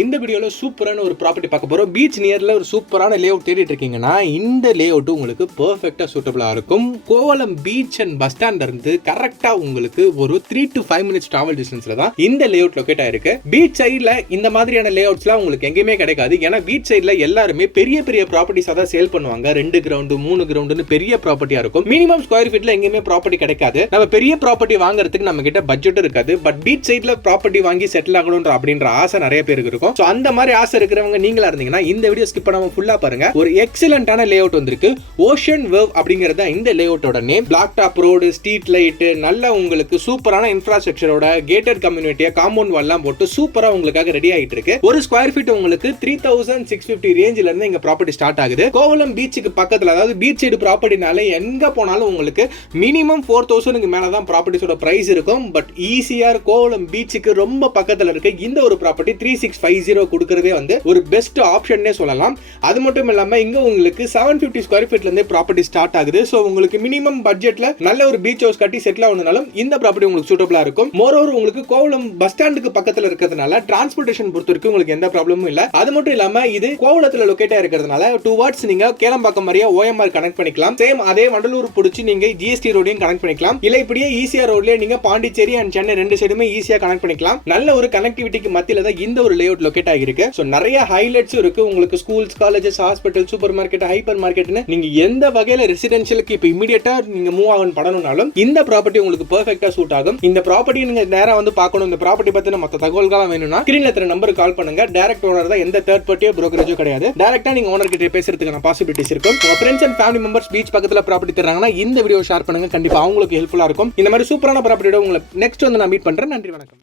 இந்த வீடியோல சூப்பரான ஒரு ப்ராப்பர்ட்டி பார்க்க போறோம். பீச் நியர்ல ஒரு சூப்பரான லே அவுட் தேடிட்டு இருக்கீங்கன்னா இந்த லே அவுட் உங்களுக்கு பெர்ஃபெக்ட்டா சூட்டபிளா இருக்கும். கோவளம் பீச் அண்ட் பஸ் ஸ்டாண்ட்ல இருந்து கரெக்டா உங்களுக்கு ஒரு 3 to 5 minutes டிராவல் டிஸ்டன்ஸ்ல தான் இந்த லே அவுட் லொகேட் ஆயிருக்கு. பீச் சைடுல இந்த மாதிரியான லே அவுட்ஸ்லாம் உங்களுக்கு எங்கேயுமே கிடைக்காது. ஏன்னா பீச் சைடுல எல்லாருமே பெரிய பெரிய ப்ராப்பர்ட்டிஸா தான் சேல் பண்ணுவாங்க. 2 கிரவுண்ட் 3 கிரவுண்ட்னு பெரிய ப்ராப்பர்ட்டியா இருக்கும். மினிமம் ஸ்கொயர் ஃபீட்ல எங்கேயுமே ப்ராப்பர்ட்டி கிடைக்காது. நம்ம பெரிய ப்ராப்பர்ட்டி வாங்குறதுக்கு நம்ம கிட்ட பட்ஜெட் இருக்காது. பட் பீச் சைடுல ப்ராப்பர்ட்டி வாங்கி செட்டில் ஆகணும்ன்ற அப்படின்ற ஆசை நிறைய பேருக்கு இருக்கும். சோ அந்த மாதிரி ஆசை இருக்கிறவங்க நீங்களா இருந்தீங்கன்னா இந்த வீடியோ ஸ்கிப் பண்ணாம ஃபுல்லா பாருங்க. ஒரு எக்ஸலென்ட்டான லே அவுட் வந்திருக்கு. ஓஷன் வேவ் அப்படிங்கறது இந்த லே அவுட்டோட name. Black top road, street light, நல்ல உங்களுக்கு சூப்பரான இன்ஃப்ராஸ்ட்ரக்சரோட கேட்டட் கம்யூனிட்டியா காம்பவுண்ட் வால் எல்லாம் போட்டு சூப்பரா உங்களுக்காக ரெடி ஆயிட்டு இருக்கு. ஒரு ஸ்கொயர் ஃபீட் உங்களுக்கு 3650 ரேஞ்சில இருந்து இங்க ப்ராப்பர்ட்டி ஸ்டார்ட் ஆகுது. கோவளம் பீச்சுக்கு பக்கத்துல, அதாவது பீச் சைடு ப்ராப்பர்ட்டினால எங்க போனாலும் உங்களுக்கு மினிமம் 4000க்கு மேல தான் ப்ராப்பர்ட்டிஸோட பிரைஸ் இருக்கும். பட் ஈஸியா கோவளம் பீச்சுக்கு ரொம்ப பக்கத்துல இருக்கு இந்த ஒரு ப்ராப்பர்ட்டி 3650 கொடுக்கறதே வந்து ஒரு பெஸ்ட் ஆப்ஷன்னே சொல்லலாம். அது மட்டும் இல்லாம இங்க உங்களுக்கு 750 ஸ்கொயர் ஃபீட்ல இருந்து ப்ராப்பர்ட்டி ஸ்டார்ட் ஆகுது. சோ உங்களுக்கு மினிமம் பட்ஜெட்ல நல்ல ஒரு பீச் ஹவுஸ் கட்டி செட்டில் ஆகணும்னாலும் இந்த ப்ராப்பர்ட்டி உங்களுக்கு சூட்டபிளா இருக்கும். மோரோவர் உங்களுக்கு கோவளம் பஸ் ஸ்டாண்டுக்கு பக்கத்துல இருக்கிறதுனால டிரான்ஸ்போர்ட்டேஷன் பொறுத்தவரைக்கும் உங்களுக்கு எந்த ப்ராப்ளமும் இல்ல. அது மட்டும் இல்லாம இது கோவளத்துல லொகேட் ஆயிருக்கிறதுனால டுவார்ட்ஸ் நீங்க கேளம்பாக்கம் மாதிரியா ஓஎம்ஆர் கனெக்ட் பண்ணிக்கலாம். சேம் அதே வண்டலூர் பிடிச்சி நீங்க ஜிஎஸ்டி ரோடையும் கனெக்ட் பண்ணிக்கலாம். இல்ல இப்படியே ஈஸியா ரோட்லயே நீங்க பாண்டிச்சேரி அண்ட் சென்னை ரெண்டு சைடுமே ஈஸியா கனெக்ட் பண்ணிக்கலாம். நல்ல ஒரு கனெக்டிவிட்டிக்கு மத்தியில தான் இந்த ஒரு லேஅவுட் லொகேட் ஆகிருக்கு. சோ நிறைய ஹைலைட்ஸ் இருக்கு. உங்களுக்கு schools, colleges, hospital, super market, hyper மார்க்கெட்னு நீங்க எந்த வகையில ரெசிடென்ஷியலுக்கு இப்ப இமிடியேட்டா நீங்க மூவ் ஆகணும் பண்ணணும்னாலும் இந்த ப்ராப்பர்ட்டி உங்களுக்கு பெர்ஃபெக்ட்டா சூட் ஆகும். இந்த ப்ராப்பர்ட்டி நீங்க நேரா வந்து பார்க்கணும், இந்த ப்ராப்பர்ட்டி பத்தின மத்த தகவல்கள் வேணும்னா ஸ்கிரீன்ல இருக்கிற நம்பருக்கு கால் பண்ணுங்க. டைரக்ட் ஓனர் தான், எந்த தேர்ட் பார்ட்டியோ புரோக்கரேஜோ கிடையாது. டைரக்டா நீங்க ஓனர் கிட்ட பேசுறதுக்கான பாசிபிலிட்டிஸ் இருக்கும். உங்க friends and family members beach பக்கத்துல ப்ராப்பர்ட்டி தராங்கன்னா இந்த வீடியோ ஷேர் பண்ணுங்க. கண்டிப்பா அவங்களுக்கு ஹெல்ப்ஃபுல்லா இருக்கும். இந்த மாதிரி சூப்பரான ப்ராப்பர்ட்டியோட உங்களை நெக்ஸ்ட் வந்து நான் மீட் பண்றேன். நன்றி, வணக்கம்.